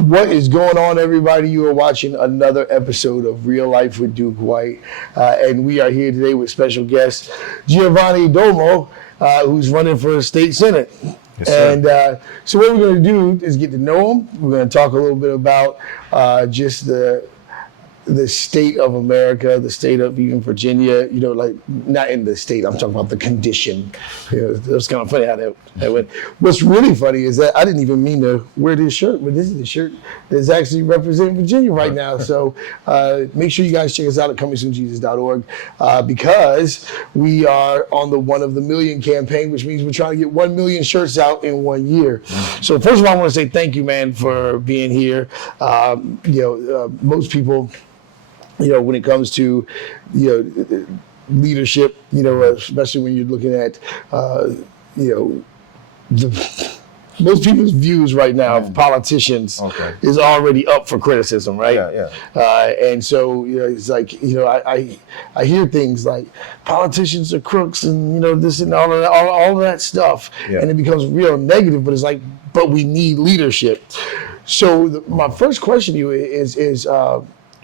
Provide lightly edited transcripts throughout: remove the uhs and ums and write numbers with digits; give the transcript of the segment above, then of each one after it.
What is going on, everybody? You are watching another episode of Real Life with Duke White, and we are here today with special guest Giovanni Dolmo, who's running for state senate. Yes, sir. And so what we're going to do is get to know him. We're going to talk a little bit about just the state of America, the state of even Virginia, you know, like not in the state, I'm talking about the condition. You know, it was kind of funny how that went. What's really funny is that I didn't even mean to wear this shirt, but this is the shirt that's actually representing Virginia right now. So make sure you guys check us out at comingsoonjesus.org because we are on the One of the Million campaign, which means we're trying to get 1 million shirts out in 1 year. So first of all, I want to say thank you, man, for being here. Most people, you know, when it comes to, leadership, especially when you're looking at, most people's views right now of politicians is already up for criticism, right? Yeah. And so, it's like, I hear things like politicians are crooks and, this and all of that stuff. Yeah. And it becomes real negative, but it's like, but we need leadership. So my first question to you is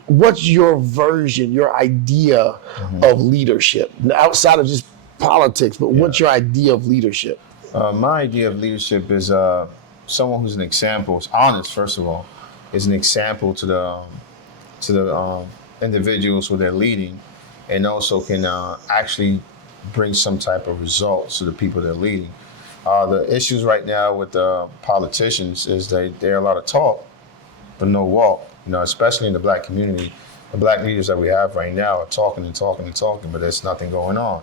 what's your version, your idea of leadership outside of just politics? But what's your idea of leadership? My idea of leadership is someone who's an example, is honest, first of all, is an example to the individuals who they're leading, and also can actually bring some type of results to the people they're leading. The issues right now with the politicians is they're a lot of talk, but no walk. Especially in the black community, the black leaders that we have right now are talking and talking and talking, but there's nothing going on.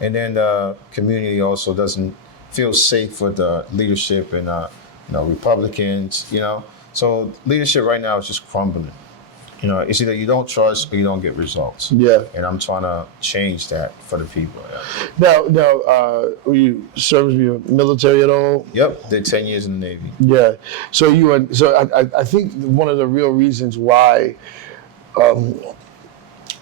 And then the community also doesn't feel safe with the leadership and Republicans. So leadership right now is just crumbling. It's either you don't trust or you don't get results. Yeah. And I'm trying to change that for the people. Yeah. Now, were you service in the military at all? Yep, did 10 years in the Navy. Yeah. So I think one of the real reasons why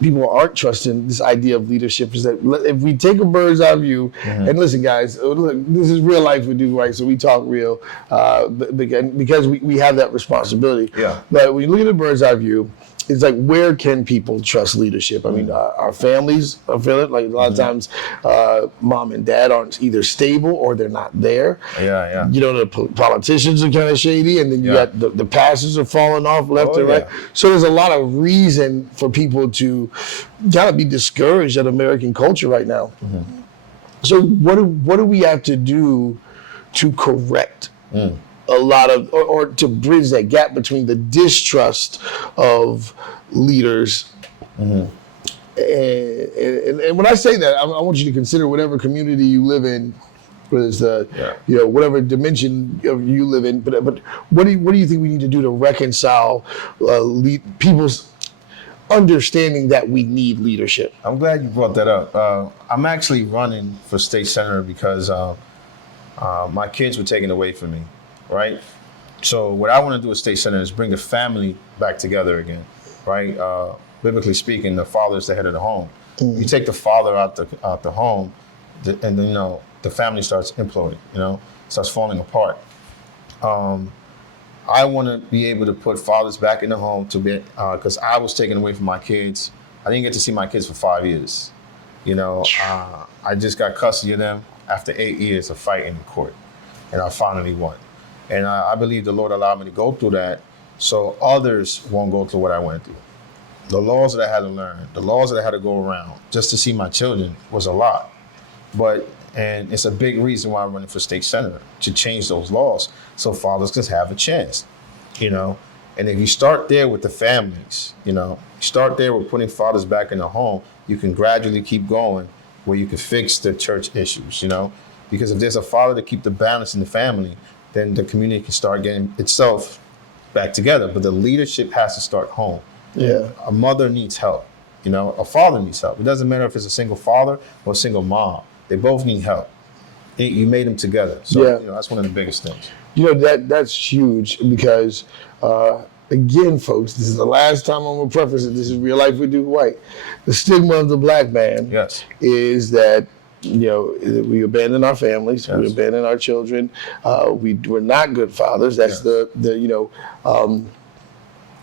people aren't trusting this idea of leadership is that if we take a bird's eye view, and listen, guys, look, this is real life with Duke White, so we talk real because we have that responsibility. Yeah. But when you look at the bird's eye view, it's like, where can people trust leadership? I mean, our families feel it. Like a lot of times, mom and dad aren't either stable or they're not there. Yeah. The politicians are kind of shady, and then you got the pastors are falling off left and right. So there's a lot of reason for people to kind of be discouraged at American culture right now. So what do we have to do to correct a lot of, or to bridge that gap between the distrust of leaders? And when I say that, I want you to consider whatever community you live in, whether it's whatever dimension you live in. But what do you think we need to do to reconcile people's understanding that we need leadership? I'm glad you brought that up. I'm actually running for state senator because my kids were taken away from me. Right? So what I want to do as state senator is bring the family back together again, right? Biblically speaking, the father is the head of the home. You take the father out the home, and then, the family starts imploding, starts falling apart. I want to be able to put fathers back in the home because I was taken away from my kids. I didn't get to see my kids for 5 years. I just got custody of them after 8 years of fighting in court, and I finally won. And I believe the Lord allowed me to go through that so others won't go through what I went through. The laws that I had to learn, the laws that I had to go around just to see my children was a lot. And it's a big reason why I'm running for state senator, to change those laws so fathers can have a chance, And if you start there with the families, start there with putting fathers back in the home, you can gradually keep going where you can fix the church issues, Because if there's a father to keep the balance in the family, then the community can start getting itself back together. But the leadership has to start home. Yeah. A mother needs help. A father needs help. It doesn't matter if it's a single father or a single mom. They both need help. You made them together. So that's one of the biggest things. That's huge because, again, folks, this is the last time I'm going to preface it. This is Real Life with Duke White. The stigma of the black man is that we abandon our families, Yes. we abandon our children. We're not good fathers. That's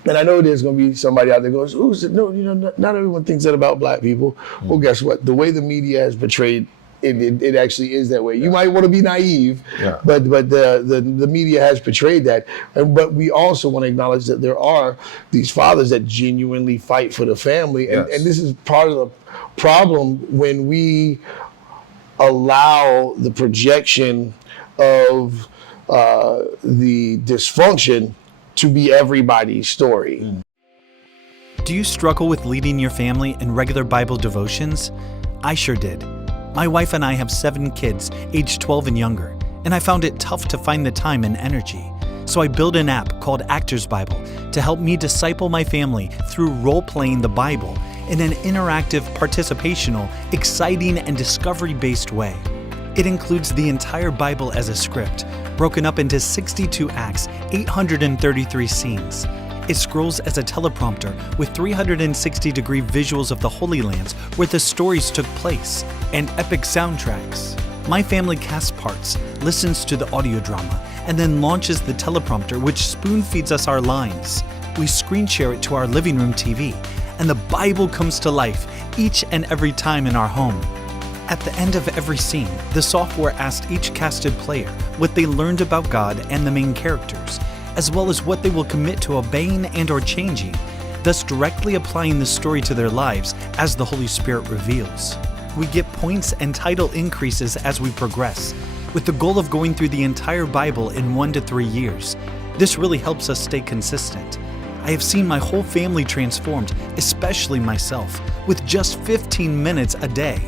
and I know there's going to be somebody out there goes, "Oh, no, not everyone thinks that about black people." Well, guess what? The way the media has portrayed it actually is that way. You might want to be naive, but the media has portrayed that. But we also want to acknowledge that there are these fathers that genuinely fight for the family, and this is part of the problem when we allow the projection of the dysfunction to be everybody's story. Do you struggle with leading your family in regular Bible devotions? I sure did. My wife and I have 7 kids, aged 12 and younger, and I found it tough to find the time and energy. So I built an app called Actors Bible to help me disciple my family through role-playing the Bible in an interactive, participational, exciting, and discovery-based way. It includes the entire Bible as a script, broken up into 62 acts, 833 scenes. It scrolls as a teleprompter with 360-degree visuals of the Holy Lands where the stories took place, and epic soundtracks. My family casts parts, listens to the audio drama, and then launches the teleprompter, which spoon-feeds us our lines. We screen share it to our living room TV, and the Bible comes to life each and every time in our home. At the end of every scene, the software asked each casted player what they learned about God and the main characters, as well as what they will commit to obeying and or changing, thus directly applying the story to their lives as the Holy Spirit reveals. We get points and title increases as we progress, with the goal of going through the entire Bible in 1 to 3 years. This really helps us stay consistent. I have seen my whole family transformed, especially myself, with just 15 minutes a day.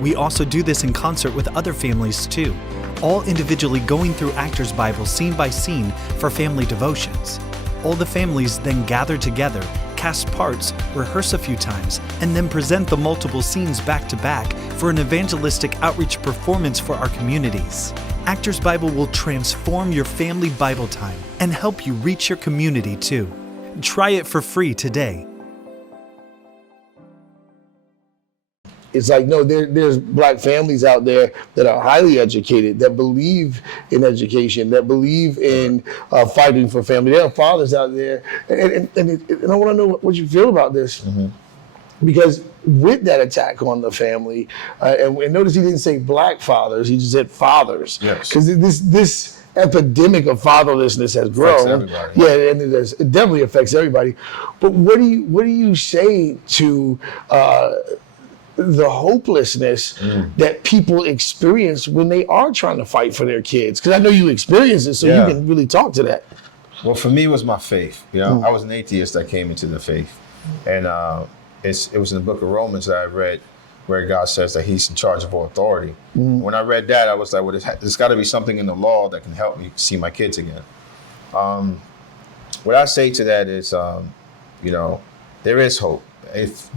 We also do this in concert with other families too, all individually going through Actors Bible scene by scene for family devotions. All the families then gather together, cast parts, rehearse a few times, and then present the multiple scenes back to back for an evangelistic outreach performance for our communities. Actors Bible will transform your family Bible time and help you reach your community too. Try it for free today. It's like, no, there's black families out there that are highly educated, that believe in education, that believe in fighting for family. There are fathers out there, and I want to know what you feel about this. Because with that attack on the family, and notice he didn't say black fathers, he just said fathers. Yes. Because this epidemic of fatherlessness has grown. Everybody. Yeah, and it definitely affects everybody. But what do you say to the hopelessness that people experience when they are trying to fight for their kids? Because I know you experience it, so you can really talk to that. Well, for me, it was my faith. I was an atheist that came into the faith, and it was in the book of Romans that I read where God says that He's in charge of all authority. When I read that, I was like, well, there's got to be something in the law that can help me see my kids again. What I say to that is, there is hope. If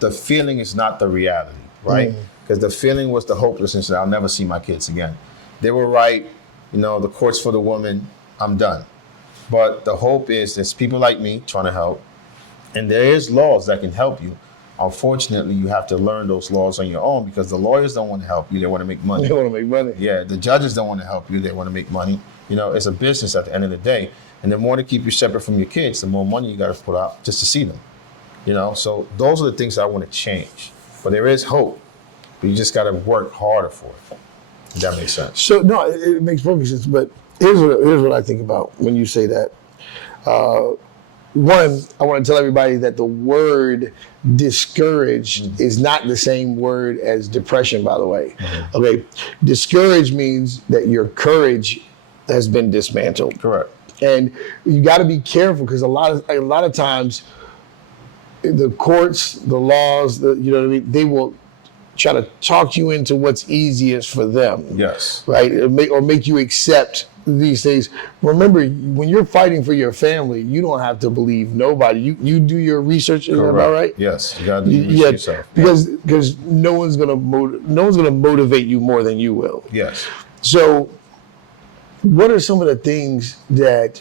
the feeling is not the reality, right? Because the feeling was the hopelessness that I'll never see my kids again. They were right, the court's for the woman, I'm done. But the hope is there's people like me trying to help, and there is laws that can help you. Unfortunately, you have to learn those laws on your own because the lawyers don't want to help you, they want to make money. They want to make money. Yeah, the judges don't want to help you, they want to make money. It's a business at the end of the day. And the more to keep you separate from your kids, the more money you got to put out just to see them. So those are the things I want to change. But there is hope. But you just got to work harder for it. If that makes sense. So no, it makes perfect sense. But here's what I think about when you say that. One, I want to tell everybody that the word discouraged is not the same word as depression, by the way. Okay, discouraged means that your courage has been dismantled. Correct. And you got to be careful because a lot of times the courts, the laws, they will try to talk you into what's easiest for them. Yes. Right? Or make you accept these things. Remember, when you're fighting for your family, you don't have to believe nobody. You do your research. Is that about right? Yes. You got to do your research yourself. Because no one's gonna motivate you more than you will. Yes. So, what are some of the things that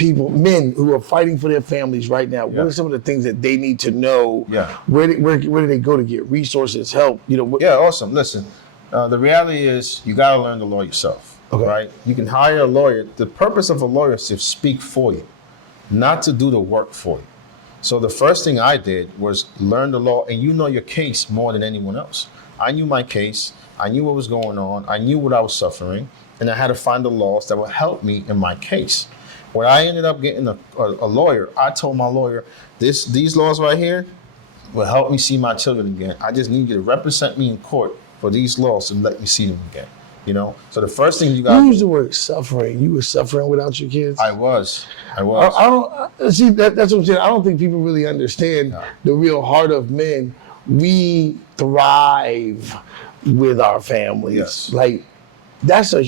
men who are fighting for their families right now, what are some of the things that they need to know? Yeah. Where do they go to get resources, help? Yeah, awesome. Listen, the reality is you got to learn the law yourself, right? You can hire a lawyer. The purpose of a lawyer is to speak for you, not to do the work for you. So the first thing I did was learn the law, and you know your case more than anyone else. I knew my case. I knew what was going on. I knew what I was suffering, and I had to find the laws that would help me in my case. When I ended up getting a lawyer, I told my lawyer, these laws right here will help me see my children again. I just need you to represent me in court for these laws and let me see them again. So the first thing you got to use the word suffering. You were suffering without your kids? I was. I don't see that's what I'm saying. I don't think people really understand the real heart of men. We thrive with our families. Yes. Like that's a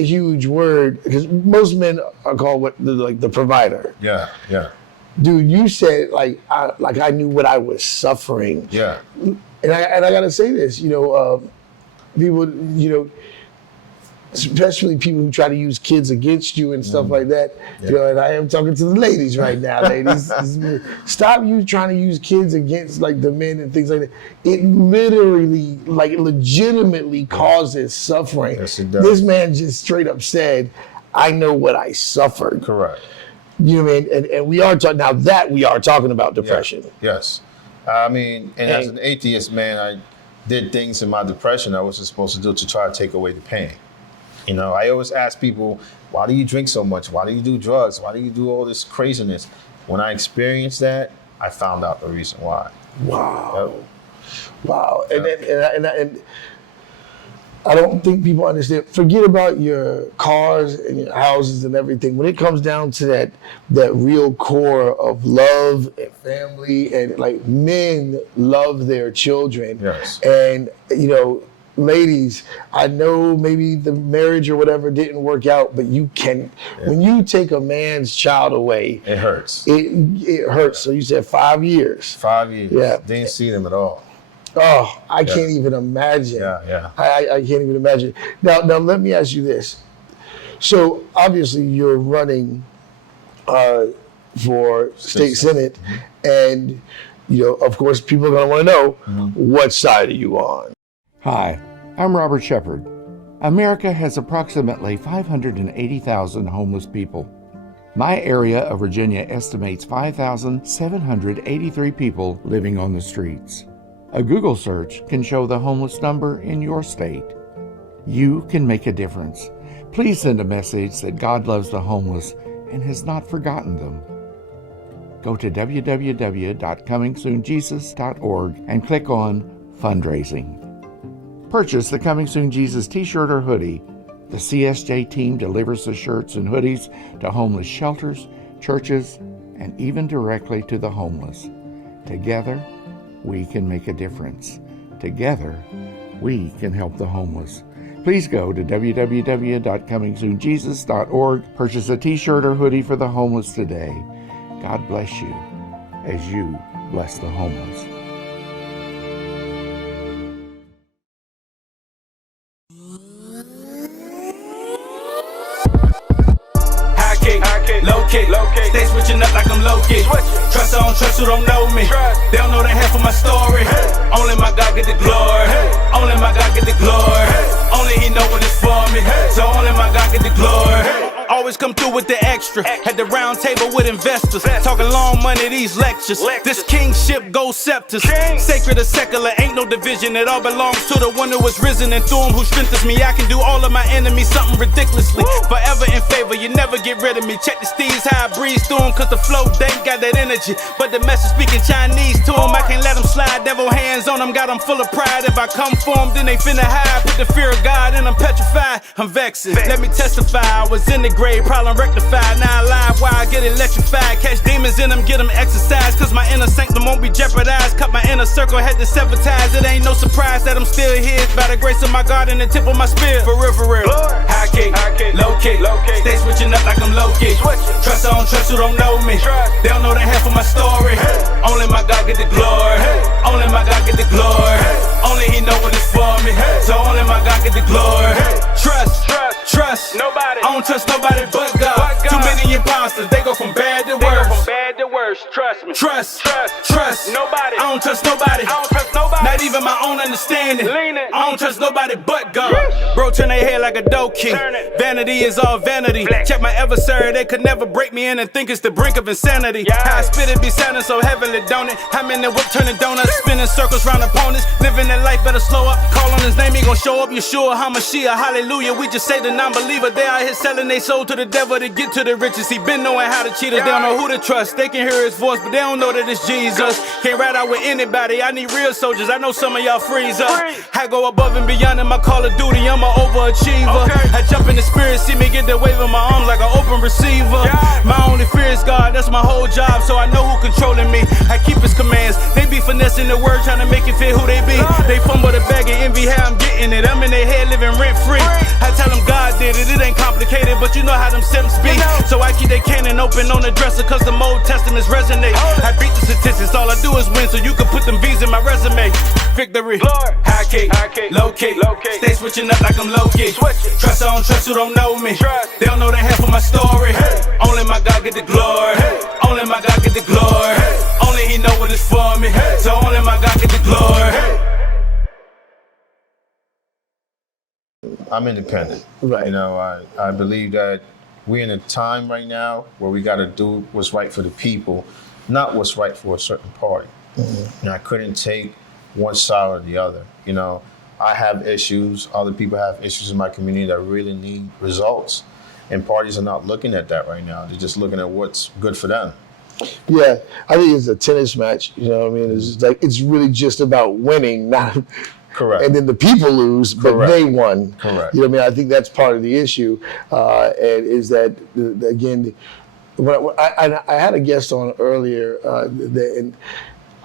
huge word, because most men are called the provider. Yeah. Dude, you said I knew what I was suffering. Yeah. And I gotta say this, people, especially people who try to use kids against you and stuff like that. And I am talking to the ladies right now, ladies. Stop you trying to use kids against the men and things like that. It literally, legitimately causes suffering. Yes, it does. This man just straight up said, I know what I suffered. Correct. You know what I mean? And we are talking about depression. Yeah. Yes. And as an atheist, man, I did things in my depression I wasn't supposed to do to try to take away the pain. I always ask people, why do you drink so much? Why do you do drugs? Why do you do all this craziness? When I experienced that, I found out the reason why. Wow. Yep. Wow. And I don't think people understand. Forget about your cars and your houses and everything. When it comes down to that real core of love and family, and men love their children. Yes. And ladies, I know maybe the marriage or whatever didn't work out, but you can, when you take a man's child away, it hurts. It hurts. So you said 5 years. 5 years. Yeah. Didn't see them at all. Oh, I can't even imagine. Yeah. I can't even imagine. Now let me ask you this. So obviously you're running for state senate, and of course people are going to want to know what side are you on. Hi, I'm Robert Shepard. America has approximately 580,000 homeless people. My area of Virginia estimates 5,783 people living on the streets. A Google search can show the homeless number in your state. You can make a difference. Please send a message that God loves the homeless and has not forgotten them. Go to www.comingsoonjesus.org and click on Fundraising. Purchase the Coming Soon Jesus t-shirt or hoodie. The CSJ team delivers the shirts and hoodies to homeless shelters, churches, and even directly to the homeless. Together, we can make a difference. Together, we can help the homeless. Please go to www.comingsoonjesus.org. Purchase a t-shirt or hoodie for the homeless today. God bless you as you bless the homeless. Low kick, stay switching up like I'm low kick. Trust I don't trust who don't know me. They don't know the half of my story. Only my God get the glory. Only my God get the glory. Only He know what it's for me. So only my God get the glory. Always come through with the extra. Had the round table with investors. Talking long money, these lectures. This kingship goes scepters. Sacred or secular, ain't no division. It all belongs to the one who was risen, and through him who strengthens me. I can do all of my enemies something ridiculously. Forever in favor, you never get rid of me. Check the steeds, how I breeze through them, cause the flow, they ain't got that energy. But the message speaking Chinese to them, I can't let them slide. Devil hands on them, got them full of pride. If I come for them, then they finna hide. Put the fear of God in them, petrified. I'm vexing. Let me testify, I was in the grave, problem rectified. Now alive, why I get electrified. Catch demons in them, get them exercise. Cause my inner sanctum won't be jeopardized. Cut my inner circle, had to sever ties. It ain't no surprise that I'm still here. By the grace of my God and the tip of my spear. For real, for real. High kick, low kick. Stay switching up like I'm low kick. Trust I don't trust who don't know me. They don't know the half of my story. Only my God get the glory. Only my God get the glory. Only He know what it's for me. So only my God get the glory. Trust nobody. I don't trust nobody but God. Too many in power. Trust me. Trust. Nobody. I don't trust nobody. Not even my own understanding. I don't trust nobody but God. Bro, turn their head like a dough key. Vanity is all vanity. Check my adversary, they could never break me in and think it's the brink of insanity. How I spit it be sounding so heavily, don't it? I'm in the whip turning donuts, spinning circles round opponents. Living that life, better slow up. Call on his name, he gon' show up. Yeshua, Hamashiach, hallelujah. We just say the non-believer. They out here selling their soul to the devil to get to the riches. He been knowing how to cheat us. They don't know who to trust. They can hear his voice, but they don't know that it's Jesus. Can't ride out with anybody. I need real soldiers. I know some of y'all freeze up. I go above and beyond in my Call of Duty. I'm an overachiever. I jump in the spirit, see me get the wave in my arms like an open receiver. My only fear is God. That's my whole job, so I know who controlling me. I keep his commands. They be finessing the word, trying to make it fit who they be. They fumble the bag and envy how I'm getting it. I'm in their head living rent free. I tell them God did it. It ain't complicated, but you know how them simps be. So I keep their cannon open on the dresser, cause the Old Testaments resonate. I beat the statistics. All I do is win, so you can put them V's in my resume. Victory. High kick, low kick. Stay switching up like I'm low kick. Trust I don't trust who don't know me. They don't know the half of my story. Only my God get the glory. Only my God get the glory. Only he know what is for me. So only my God get the glory. I'm independent. Right. You know, I believe that we're in a time right now where we got to do what's right for the people, not what's right for a certain party. And I couldn't take one side or the other. You know, I have issues. Other people have issues in my community that really need results. And parties are not looking at that right now. They're just looking at what's good for them. Yeah, I think it's a tennis match. You know what I mean? It's just like, it's really just about winning, not. Correct. And then the people lose, but Correct. they won. Correct. You know what I mean? I think that's part of the issue, and is that again, when I had a guest on earlier, and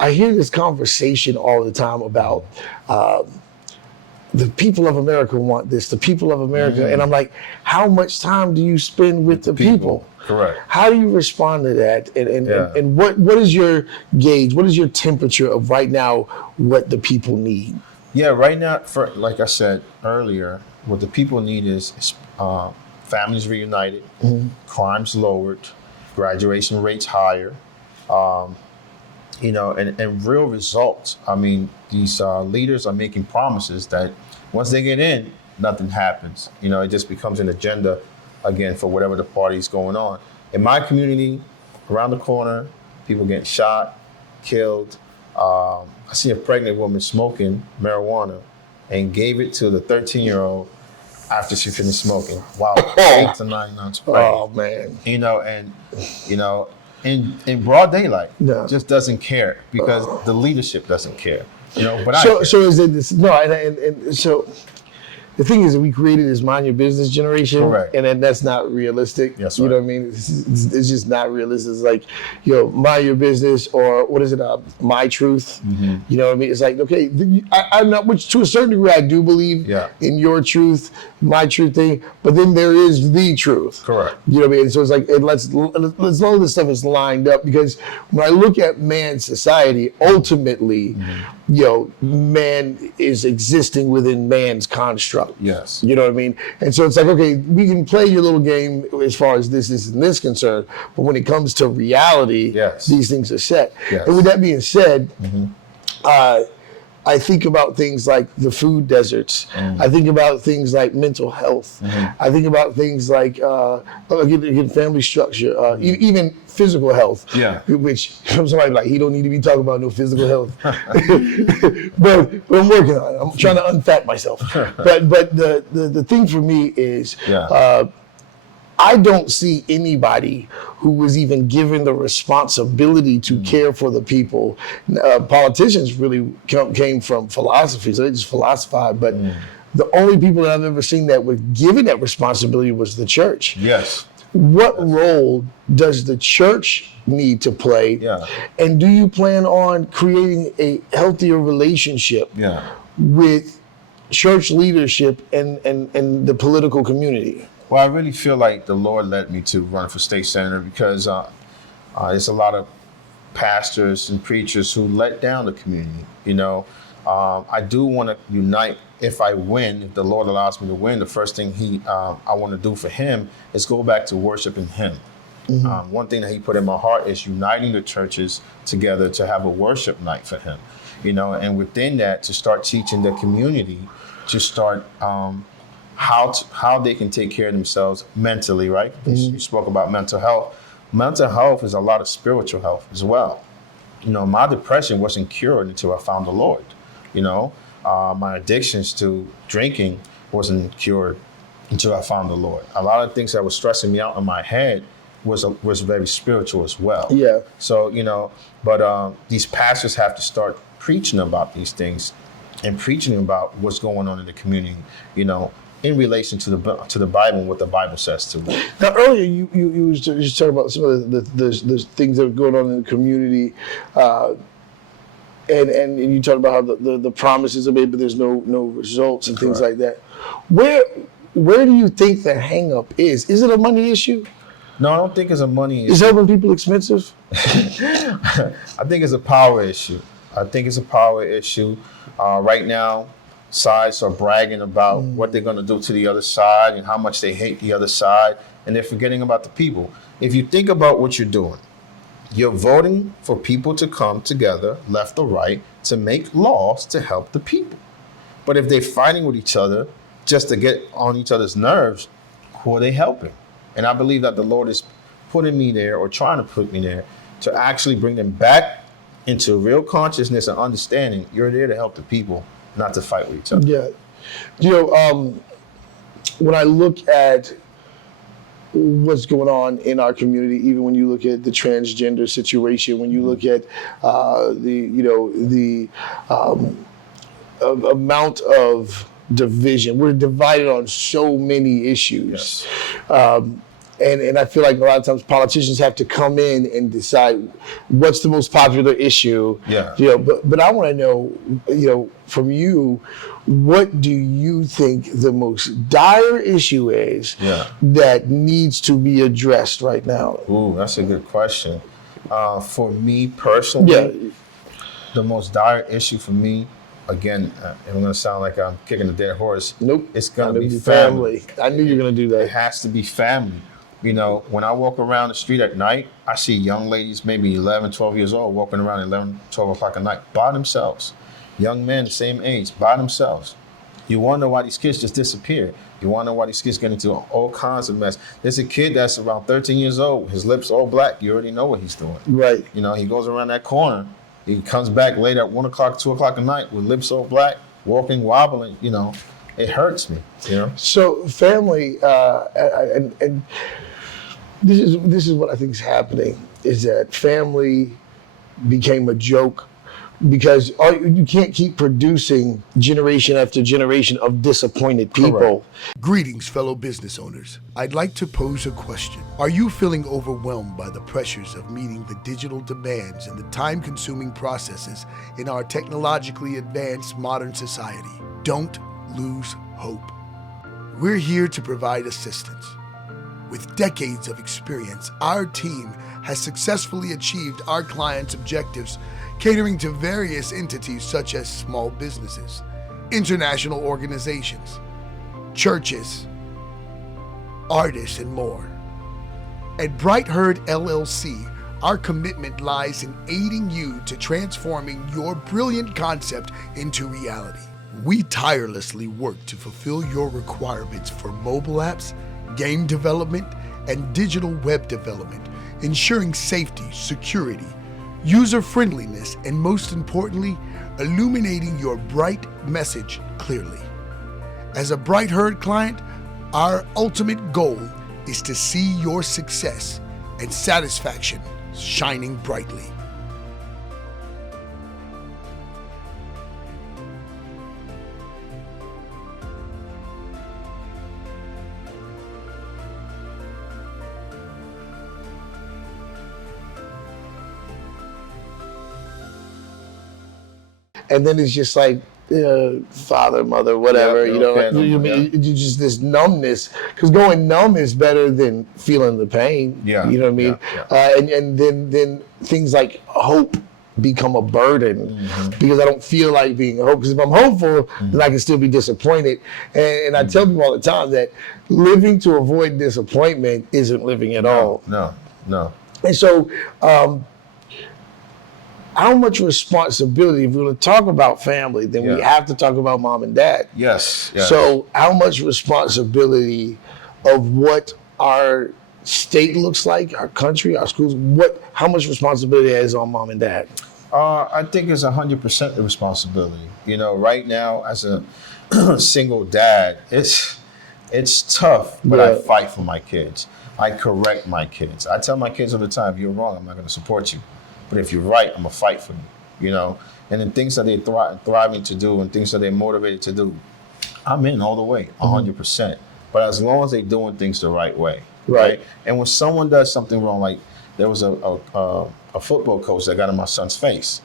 I hear this conversation all the time about the people of America want this, the people of America, and I'm like, how much time do you spend with the people? Correct. How do you respond to that? And what is your gauge? What is your temperature of right now what the people need? Yeah, right now, like I said earlier, what the people need is families reunited, crimes lowered, graduation rates higher, you know, and real results. I mean, these leaders are making promises that once they get in, nothing happens. You know, it just becomes an agenda again for whatever the party's going on. In my community, around the corner, people getting shot, killed. I see a pregnant woman smoking marijuana and gave it to the 13-year-old after she finished smoking. Wow, 8 to 9 months pregnant. Oh man. You know, and you know, in broad daylight, just doesn't care because the leadership doesn't care. You know, but so is it this? No, and so. The thing is that we created this mind your business generation, Correct. And then that's not realistic. That's you right. know what I mean? It's just not realistic. It's like, you know, mind your business, or what is it? My truth. You know what I mean? It's like, okay, I'm not, which to a certain degree I do believe in your truth, my truth thing, but then there is the truth. Correct. You know what I mean? So it's like, as long as this stuff is lined up, because when I look at man's society, ultimately, you know, man is existing within man's construct. Yes. You know what I mean? And so it's like, okay, we can play your little game as far as this and this concerned, but when it comes to reality, these things are set. Yes. And with that being said, I think about things like the food deserts. I think about things like mental health. I think about things like, again, family structure, even physical health. Yeah. Which somebody like, he don't need to be talking about no physical health. but I'm working on it. I'm trying to unfat myself. But the thing for me is, I don't see anybody who was even given the responsibility to care for the people. Politicians really came from philosophy, so they just philosophized. But the only people that I've ever seen that were given that responsibility was the church. Yes. What role does the church need to play? Yeah. And do you plan on creating a healthier relationship with church leadership and the political community? Well, I really feel like the Lord led me to run for state senator because there's a lot of pastors and preachers who let down the community. You know, I do want to unite. If I win, if the Lord allows me to win, the first thing I want to do for him is go back to worshiping him. One thing that he put in my heart is uniting the churches together to have a worship night for him, and within that to start teaching the community to start how they can take care of themselves mentally, right? You spoke about mental health. Mental health is a lot of spiritual health as well. My depression wasn't cured until I found the Lord. My addictions to drinking wasn't cured until I found the Lord. A lot of things that was stressing me out in my head was very spiritual as well. Yeah. So, but these pastors have to start preaching about these things and preaching about what's going on in the community, in relation to the Bible and what the Bible says to it. Now, earlier you was just talking about some of the things that are going on in the community, and you talked about how the promises are made, but there's no results and things like that. Where do you think the hang up is? Is it a money issue? No, I don't think it's a money issue. Is helping people expensive? I think it's a power issue. Right now, sides are bragging about what they're going to do to the other side and how much they hate the other side, and they're forgetting about the people. If you think about what you're doing, you're voting for people to come together, left or right, to make laws to help the people. But if they're fighting with each other just to get on each other's nerves, who are they helping? And I believe that the Lord is putting me there, or trying to put me there, to actually bring them back into real consciousness and understanding you're there to help the people, not to fight with each other. Yeah. When I look at what's going on in our community, even when you look at the transgender situation, when you look at the amount of division, we're divided on so many issues. Yes. And I feel like a lot of times politicians have to come in and decide what's the most popular issue. Yeah. But I want to know, from you, what do you think the most dire issue is that needs to be addressed right now? Ooh, that's a good question. For me personally, the most dire issue for me, again, I'm going to sound like I'm kicking a dead horse. Nope. It's going to be family. I knew you were going to do that. It has to be family. When I walk around the street at night, I see young ladies, maybe 11, 12 years old, walking around at 11, 12 o'clock at night by themselves. Young men, same age, by themselves. You wonder why these kids just disappear. You wonder why these kids get into all kinds of mess. There's a kid that's around 13 years old, his lips all black. You already know what he's doing. Right. He goes around that corner. He comes back late at 1 o'clock, 2 o'clock at night with lips all black, walking, wobbling. It hurts me. So family, and this is what I think is happening, is that family became a joke because you can't keep producing generation after generation of disappointed people. Correct. Greetings, fellow business owners. I'd like to pose a question. Are you feeling overwhelmed by the pressures of meeting the digital demands and the time-consuming processes in our technologically advanced modern society? Don't lose hope. We're here to provide assistance. With decades of experience, our team has successfully achieved our clients' objectives, catering to various entities such as small businesses, international organizations, churches, artists, and more. At Bright Herd LLC, our commitment lies in aiding you to transforming your brilliant concept into reality. We tirelessly work to fulfill your requirements for mobile apps, game development, and digital web development, ensuring safety, security, user-friendliness, and most importantly, illuminating your bright message clearly. As a Bright Herd client, our ultimate goal is to see your success and satisfaction shining brightly. And then it's just like father, mother, whatever, you just this numbness, because going numb is better than feeling the pain. Yeah. You know what I mean? Yeah. And then things like hope become a burden because I don't feel like being hopeful. Because if I'm hopeful, then I can still be disappointed. And I tell people all the time that living to avoid disappointment isn't living at all. No. No. And so, how much responsibility, if we're going to talk about family, then we Yeah. have to talk about mom and dad. Yes. So how much responsibility of what our state looks like, our country, our schools, how much responsibility is on mom and dad? I think it's 100% the responsibility. You know, right now as a single dad, it's tough, but I Yeah. fight for my kids. I correct my kids. I tell my kids all the time, if you're wrong, I'm not going to support you. But if you're right, I'm going to fight for you, you know? And the things that they're thriving to do and things that they're motivated to do, I'm in all the way, 100%. But as long as they're doing things the right way, right? And when someone does something wrong, like there was a football coach that got in my son's face,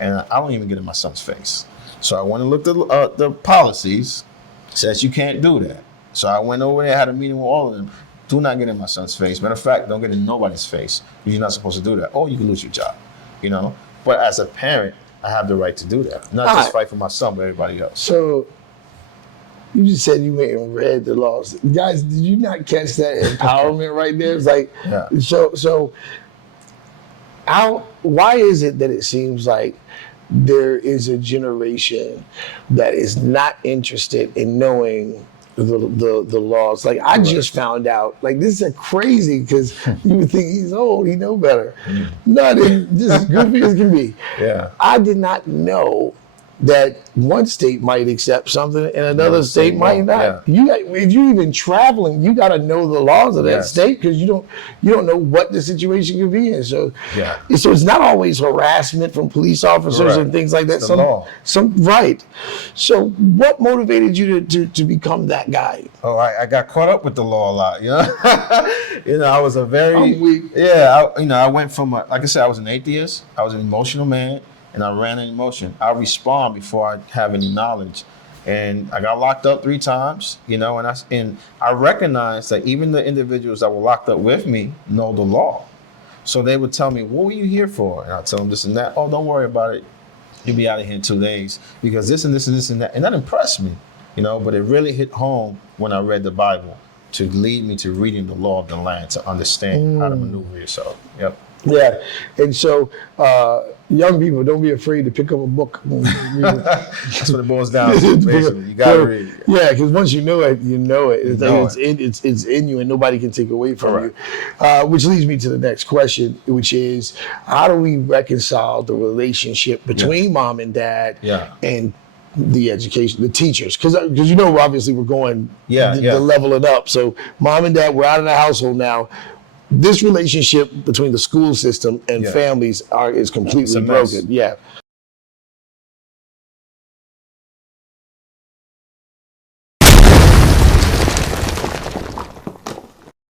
and I don't even get in my son's face. So I went and looked at the policies, says you can't do that. So I went over there, had a meeting with all of them. Do not get in my son's face. Matter of fact, don't get in nobody's face. You're not supposed to do that. Or you can lose your job, you know? But as a parent, I have the right to do that. Not just fight for my son, but everybody else. So you just said you went and read the laws. Guys, did you not catch that empowerment right there? It's like, so why is it that it seems like there is a generation that is not interested in knowing the laws? Like I just found out, like this is crazy because you would think he's old, he know better. Nothing, just goofy as can be. Yeah. I did not know that one state might accept something and another state might not. Yeah. If you're even traveling, you got to know the laws of that state because you don't know what the situation could be in. So, so it's not always harassment from police officers and things like that. It's the law. Right. So, what motivated you to become that guy? Oh, I got caught up with the law a lot. You know, I was a very I'm weak. I went from like I said, I was an atheist. I was an emotional man. And I ran an emotion. I respond before I have any knowledge. And I got locked up 3 times, you know, and I recognized that even the individuals that were locked up with me know the law. So they would tell me, what were you here for? And I'd tell them this and that. Oh, don't worry about it. You'll be out of here in 2 days because this and this and this and that. And that impressed me, you know, but it really hit home when I read the Bible to lead me to reading the law of the land, to understand how to maneuver yourself. Yep. Yeah, and so young people, don't be afraid to pick up a book. That's what it boils down to. Basically, you gotta read. Yeah, because once you know it, you know it. It's in you, and nobody can take away from you. Which leads me to the next question, which is, how do we reconcile the relationship between mom and dad and the education, the teachers? Because obviously we're going the leveling up. So mom and dad, we're out of the household now. This relationship between the school system and families is completely broken. Yeah.